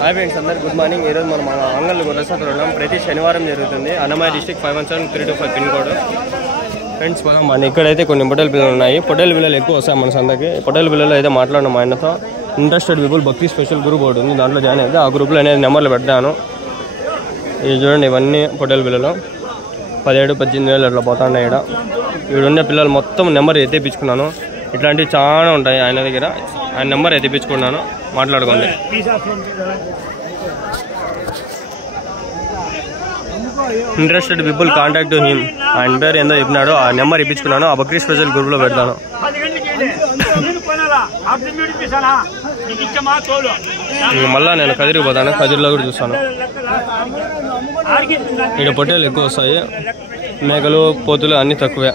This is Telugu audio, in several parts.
హాయ్ ఫ్రెండ్స్ అందరు గుడ్ మార్నింగ్. ఈరోజు మనం అంగళ్ళు గొర్రెసాతలో ఉన్నాం. ప్రతి శనివారం జరుగుతుంది. Annamayya district 517-325 pin code. Friends మన ఇక్కడైతే కొన్ని పొట్టేలు పిల్లలు ఉన్నాయి. పొట్టేలు పిల్లలు ఎక్కువ వస్తాయి మన సంతకి. పొట్టేలు పిల్లలు అయితే మాట్లాడినాం ఆయనతో. ఇంట్రెస్టెడ్ పీపుల్ భక్తి స్పెషల్ గ్రూప్ ఒకటి ఉంది, దాంట్లో జాయిన్ అయితే ఆ గ్రూప్లో అనేది నెంబర్లు పెట్టాను. ఇది చూడండి, ఇవన్నీ పొట్టేలు పిల్లలు 17-18 వేలు అట్లా పోతాయి. ఇక్కడ ఉండే పిల్లలు మొత్తం నెంబర్ ఎత్తిపించుకున్నాను. ఇట్లాంటివి చాలా ఉంటాయి ఆయన దగ్గర. ఆయన నెంబర్ ఎత్తిపించుకున్నాను, మాట్లాడుకోండి. Interested people contact him. ఆయన పేరు ఏందో చెప్పినాడు, ఆ నెంబర్ ఇప్పించుకున్నాను. ఆ బక్రీ స్పెషల్ గ్రూప్లో పెడతాను. మళ్ళీ నేను కదిరికి పోతాను, కదిరిలో కూడా చూస్తాను. ఇక్కడ పొట్టేలు ఎక్కువ వస్తాయి, మేకలు పోతులు అన్నీ తక్కువే.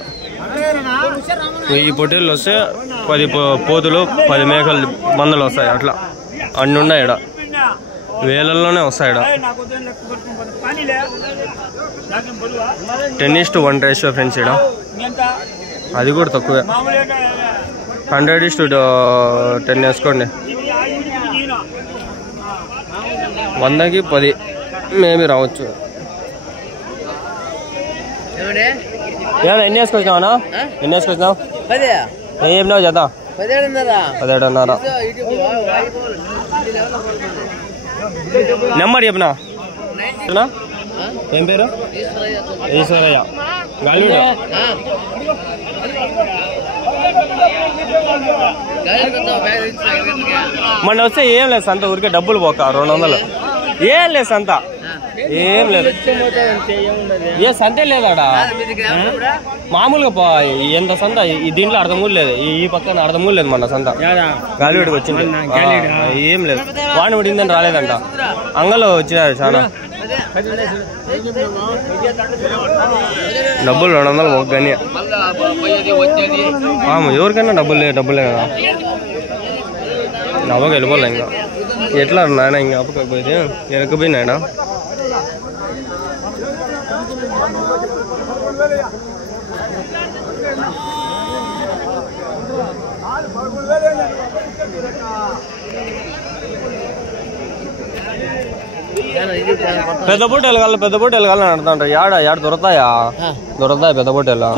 ఈ పొట్టేళ్ళు వస్తే 10 పోతులు 10 మేకలు మందలు వస్తాయి. అట్లా అన్నీ ఉన్నాయి. ఇక్కడ వేలల్లోనే వస్తాయి. 10:1 రేషియో ఫ్రెండ్స్. ఇక్కడ అది కూడా తక్కువే. 100:10 వేసుకోండి. 100కి 10 మేబీ రావచ్చు. ఎన్ని వేసుకొచ్చినావా? ఎన్ని వేసుకొచ్చినావు? ఏం చెప్పినావు చేత? 17.5. నెంబర్ చెప్పినా? ఏం పేరు? ఈశ్వరయ్య. గాలిడు మొన్న వస్తే ఏం లేదు సంత, ఊరికే డబ్బులు పోక 200. ఏం లేదు సంత, ఏం లేదు. ఏ సంతే లేదాడా మామూలుగా ఎంత సంత. దీంట్లో అర్థం కూడా లేదు, ఈ పక్కన అర్థం కూడా లేదు. మన సంత గాలివాడికి వచ్చింది, ఏం లేదు. వాడిని పడిందని రాలేదంట. అంగలో వచ్చినారు చాలా డబ్బులు. 200 ఒక గని. ఎవరికైనా డబ్బులే కదా. నవ్వక వెళ్ళిపోలే. ఇంకా ఎట్లా నాయన, ఇంకా అప్పకపోతే ఎరకపోయినాయన. పెద్ద పొట్టేలు కావాలని అడుగుతాంటారు. యాడ దొరుకుతాయా? పెద్ద పొట్టేలు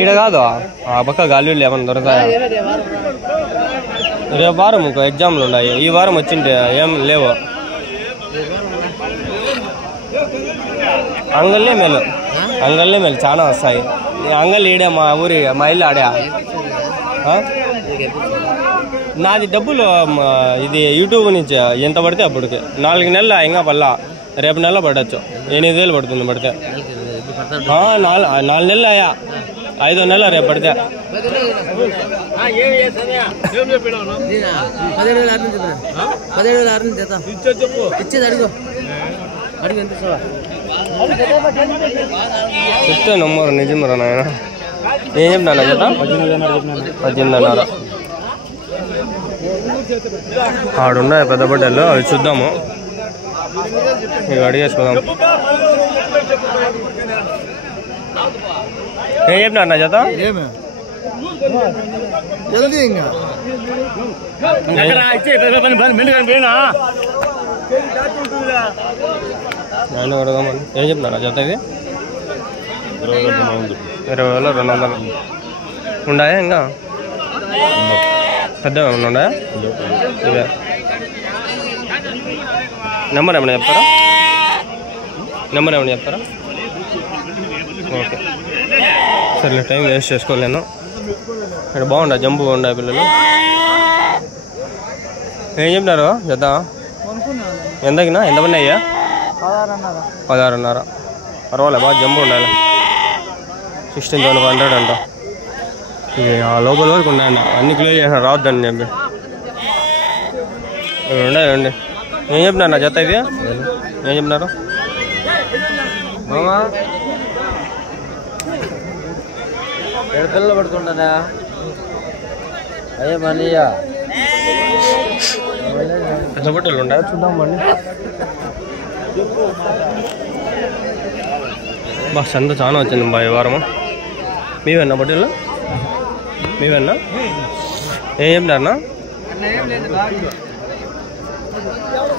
ఈడ కాదు, ఆ పక్క గాలిళ్ళు ఏమన్నా దొరుకుతాయా? రేపు వారం ఎగ్జామ్లు ఉన్నాయి. ఈ వారం వచ్చింటే ఏం లేవు. అంగల్లే మేలు చాలా వస్తాయి. అంగల్ ఈడే మా ఊరి, మా ఇల్లు ఆడా. నాది డబ్బులు ఇది యూట్యూబ్ నుంచి ఎంత పడితే అప్పటికి 4 నెలలు ఇంకా పల్లా. రేపు నెల పడచ్చు. 8 వేలు పడుతుంది పడితే. 4 నెలలు అయ్యా, 5వ నెల రేపు పడితే. చెప్తే నమ్మరు, నిజమరా నాయన. ఏం చెప్పినా చేత? 18.5. ఆడున్నాయి పెద్ద పొట్టేళ్ళు, అవి చూద్దాము. ఇక అడిగేసుకుందాం. ఏం చెప్పినా అన్న చేత? నేను అడగమని ఏం చెప్తున్నా జత? ఇది 20,200 ఉన్నాయా? ఇంకా పెద్ద ఏమన్నా ఉన్నాయా? ఇవే. నెంబర్ ఏమైనా చెప్తారా? ఓకే సరే, టైం వేస్ట్ చేసుకోలేను. ఇక్కడ బాగుండా, జంపు ఉండే పిల్లలు. ఏం చెప్పినారు జత? ఎంతకినా? ఎంత పడినాయ్యా? 16.5. పర్వాలే, బాగా జంపు ఉండాలి. 16,100 అంట. ఇది ఆ లోపల వరకు ఉన్నాయండి. అన్ని క్లియర్ చేసిన రావద్దని చెప్పి ఉండండి. ఏం చెప్పినారు నా జత? ఇది ఏం చెప్పినారు? పిల్లలు పడుతుంటా అయ్యే మనీయా. పెద్ద పొట్టేలు ఉండే చూద్దాం అండి. బా సంత చాలా వచ్చింది బా ఈ వారము. మీవన్నా పొట్టేళ్ళు? మీవన్నా? ఏం చెప్పినారన్నా?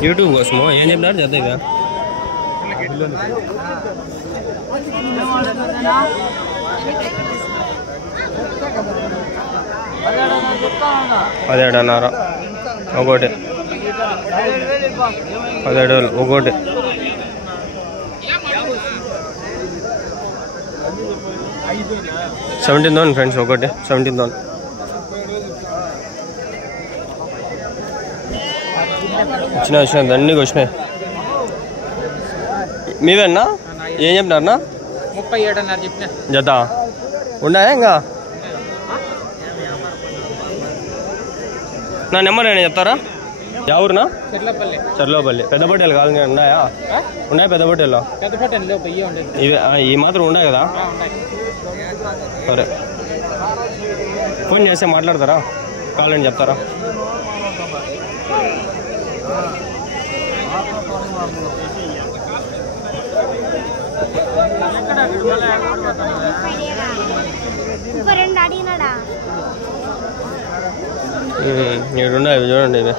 యూట్యూబ్ కోసము ఏం చెప్పినారు జత ఇక 17.5 ఒకటి 17 ఒకటి 17,000 ఫ్రెండ్స్ ఒకటి 17,000 వచ్చినాయి దండిగా వచ్చినాయి మీవేనా ఏం చెప్పినారన్నా 37.5 చెప్పిన జత ఉన్నాయా ఇంకా నా నెంబర్ అయినా చెప్తారా ఎవరునా చర్లోపల్లి పెద్ద పట్టేలు కాదు ఉన్నాయా ఉన్నాయి పెద్ద పట్టేలు ఇవి ఈ మాత్రం ఉన్నాయి కదా సరే ఫోన్ చేస్తే మాట్లాడతారా కావాలని చెప్తారా ఇవి చూడండి ఇవి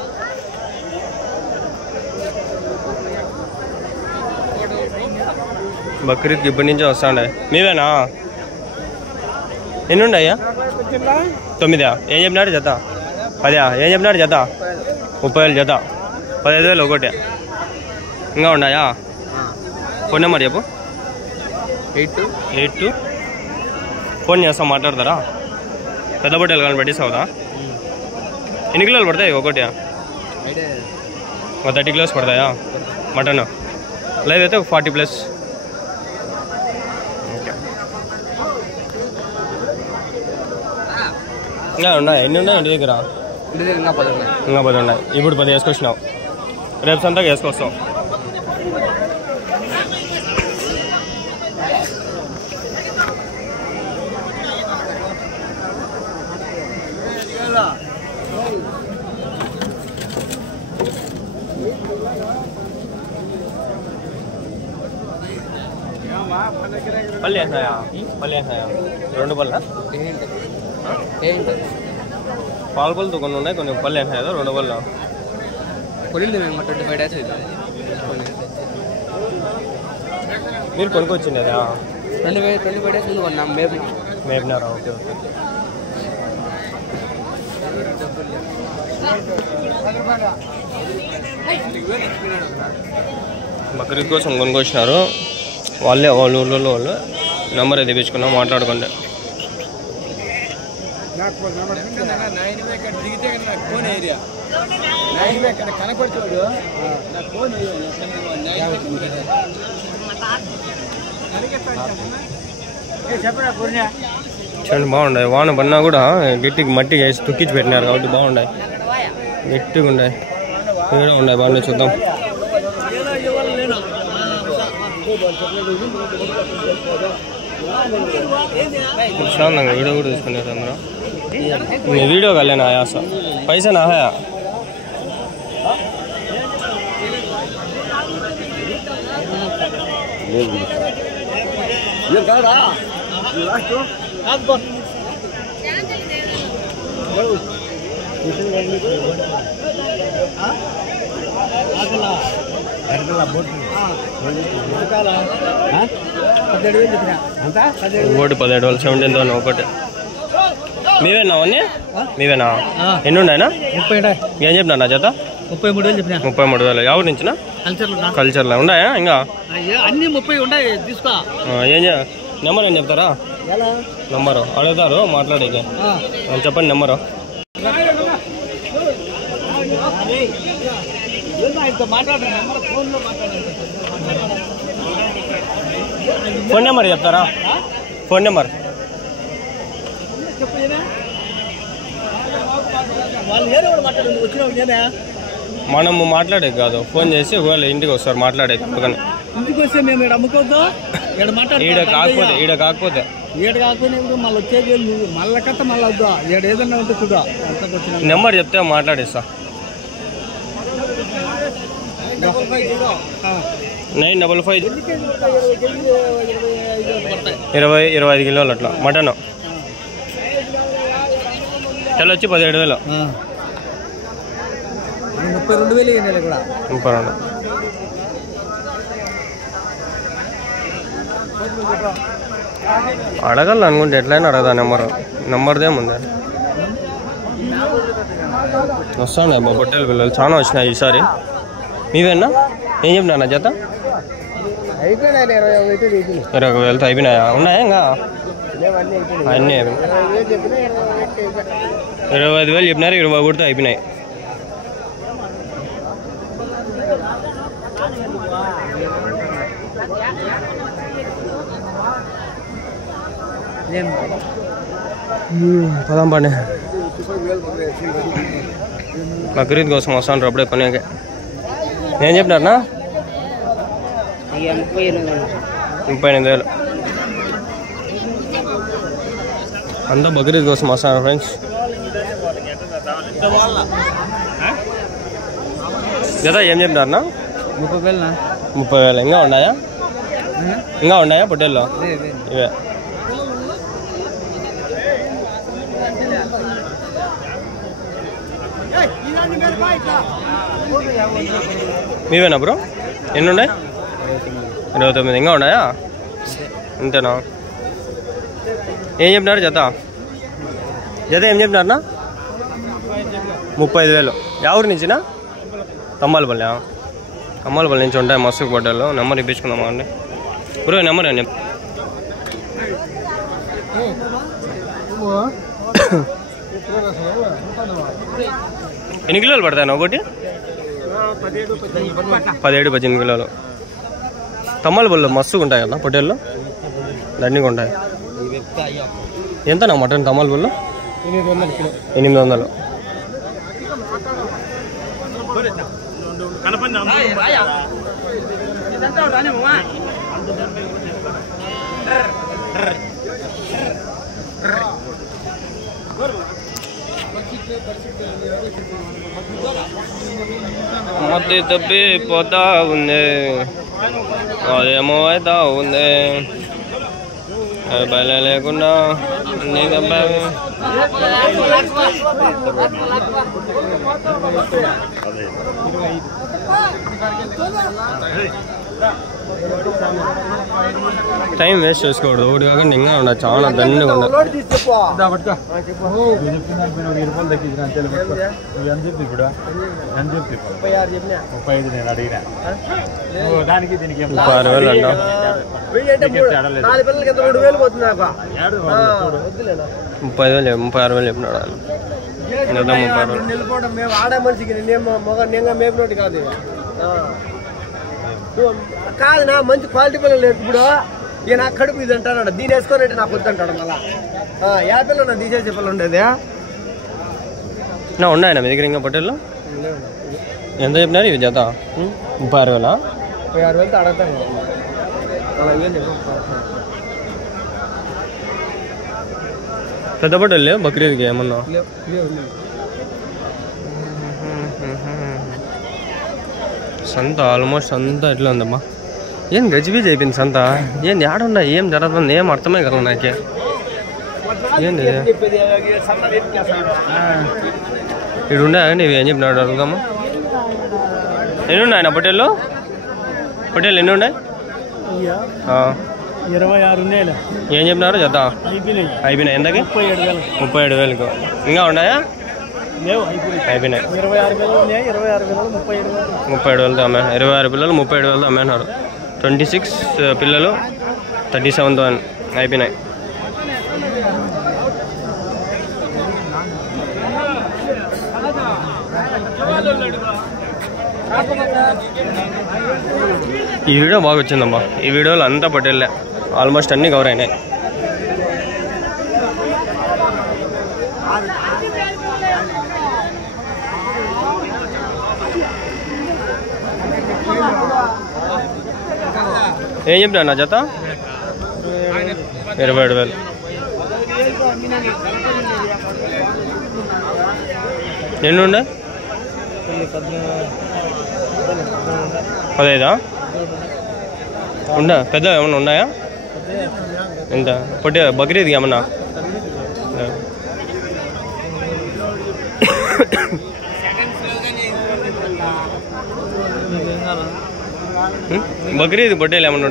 బక్రీద్కి ఇప్పటి నుంచే వస్తాండే మీవేనా ఎన్ని ఉన్నాయా 9 ఏం చెప్పినాడు జత 10 ఏం చెప్పినాడు జత 30,000 జత 15,000 ఒకటి ఇంకా ఉన్నాయా ఫోన్ నెంబర్ చెప్పు 82 ఫోన్ చేస్తాం మాట్లాడతారా పెద్ద బట్టలు కానీ పెట్టిస్తావుదా ఎన్ని కిలోలు పడతాయి ఒకటి 30 కిలోస్ పడతాయా మటన్ లైవ్ అయితే 40+. ఓకే ఇంకా ఉన్నాయి ఎన్ని ఉన్నాయి ఇంటి దగ్గర ఇంకా 10 ఉన్నాయి ఇప్పుడు 10 వేసుకొచ్చినావు రేపు సంతగా వేసుకొస్తావు పల్లె వేసాయా రెండు పళ్ళ పాల పళ్ళతో కొన్ని ఉన్నాయి కొన్ని పల్లె వేసాయి కదా రెండు పళ్ళ 25 days మీరు కొనుక్కొచ్చిండేదా 25 days ముందు కొన్నాం మేపినారా ఓకే ఓకే బక్రీద్ కోసం కొనుక్కొచ్చినారు వాళ్ళే వాళ్ళ ఊళ్ళో వాళ్ళు నెంబర్ అయితే తెప్పించుకున్నాం మాట్లాడుకోండి చూడండి బాగుంటాయి వాన పడినా కూడా గట్టికి మట్టి వేసి తుక్కించి పెట్టినారు కాబట్టి బాగుంటాయి గట్టిగా ఉన్నాయి కూడా ఉన్నాయి బాగున్నాయి చూద్దాం ప్రశాంతంగా వీడియో కూడా తీసుకున్నారు అందరూ వీడియో కాలేనా ఆయాస పైసా నా హయా ఒకటి 17,000 17,000 ఒకటి మీవేనా అవన్నీ మీవేనా ఎన్ని ఉన్నాయనా 30 ఏం చెప్పినా నా చేత 33,000 చెప్పినా 33,000 ఎవరి నుంచినా కల్చర్లో ఉన్నాయా ఇంకా అన్ని 30 ఉన్నాయి తీసుకో ఏం నెంబర్ ఏం చెప్తారా నెంబరు అడుగుతారు మాట్లాడేకి చెప్పండి నెంబరు ఫోన్ నెంబర్ చెప్తారా ఫోన్ నెంబర్ మనము మాట్లాడే కాదు ఫోన్ చేసి ఒకవేళ ఇంటికి వస్తారు మాట్లాడే అందుకని ఇంటికి వస్తే మేము ఇక్కడ అమ్ముకోవద్దు ఈడ కాకపోతే మళ్ళీ వచ్చేది మళ్ళీ కట్ట మళ్ళీ వద్దా ఈడ ఏదన్నా ఉంటే చూద్దా నెంబర్ చెప్తే మాట్లాడిస్తా 955 20-25 కిలోలు అట్లా మటన్ తెల్ల వచ్చి 17,000 32,000 కూడా 32. అడగాలి అనుకుంటే ఎట్లయినా అడగదా నెంబర్దేముంది. వస్తాను మా పొట్టేలు పిల్లలు చాలా వచ్చినాయి ఈసారి. మీవేనా ఏం చెప్పినా జత? 21,000 అయిపోయినాయా? ఉన్నాయా ఇంకా? అన్నీ అయిపోయినాయి. 25,000 చెప్పినారు, 20 కొడితే అయిపోయినాయి. పదాం పండి బక్రీద్ కోసం వస్తాను అప్పుడే పనికి. ఏం చెప్పినారనా? 38,000 అంతా బక్రీద్ కోసం వస్తాను ఫ్రెండ్స్. జత ఏం చెప్పినారనా? 30,000. ఇంకా ఉన్నాయా? ఇంకా ఉన్నాయా పొట్టేల్లో? ఇవే మీవేనా బ్రో? ఎన్ని ఉన్నాయి? 29. ఇంకా ఉన్నాయా? అంతేనా? ఏం చెప్పినారు జత? ఏం చెప్పినారనా? 35,000. ఎవరి నుంచినా? తమ్మాలపల్లి. కమ్మాలపల్లి నుంచి ఉంటాయి మస్తు పొట్టేళ్ళు. నెంబర్ ఇప్పించుకుందామా అండి బ్రో? నెంబర్ అండి. ఎన్ని కిలోలు పడతాయి ఒకటి? 17-18 కిలోలు. తమ్మలపల్లి మస్తుగా ఉంటాయి కదా పొట్టేళ్ళు, దండిగా ఉంటాయి. ఎంత నా మటన్ తమ్మలపల్లి? 800. మధ్య తప్పి పోతా ఉంది, అదేమో అవుతా ఉంది. బయలు లేకుండా అన్నీ తప్పావి. టైం వేస్ట్ చేసుకోకూడదు. ఒకటి కాకుండా ఇంకా ఉండదు, చాలా దండిగా ఉండదు. దానికి 36,000 అంట. 36,000 చెప్పినాడు. ఆడే మనిషికి మొగ మేపినోటి కాదు కాదునా. మంచి క్వాలిటీ పిల్లలు ఇప్పుడు ఈయన కడుపు ఇది అంటాడు, దీని వేసుకోనంటే నాకు వద్దంటాడు. మళ్ళా యాపిల్ నా తీసేసే పిల్లలు ఉండేది. నా ఉన్నాయన్నా మీ దగ్గర ఇంకా పొట్టేళ్ళు? ఎంత చెప్పినారు ఇవి జత? 36,000. 36,000 అడగతాను. 40,000 పెద్ద పొట్టేళ్ళు బక్రీద్కి ఏమన్నా? సంత ఆల్మోస్ట్ అంతా ఎట్లా ఉందమ్మా? ఏం గజిబీజ్ అయిపోయింది సంత. ఏంది ఆడున్నా ఏం జరుగుతుంది ఏం అర్థమే కదా నాకే. ఏంది ఇక్కడ ఉండే ఇవి ఏం చెప్పినాడు అడుగుదామా? ఎన్ని ఉన్నాయి ఆయన పొట్టేళ్ళు? పొట్టేళ్ళు ఎన్ని ఉన్నాయి? 26,000. ఏం చెప్పినారు జత? అయిపోయినాయి. ఎంతకి? 37,000. ఇంకా ఉన్నాయా? అయిపోయినాయి. 37,000 అమ్మాయి. 26 పిల్లలు 37,000 అమ్మేనారు. 26 పిల్లలు 37,000 అయిపోయినాయి. ఈ వీడియో బాగా వచ్చిందమ్మా. ఈ వీడియోలో అంతా పొట్టేళ్ళే, ఆల్మోస్ట్ అన్నీ కవర్ అయినాయి. ఏం చెప్పినా నా జత? 27,000. ఎన్ని ఉండే? 15 ఉండా? పెద్ద ఏమన్నా ఉన్నాయా? ఎంత పొట్టి బక్రీద్కి ఏమన్నా? బక్రీద్ పొట్టేలు ఏమన్నా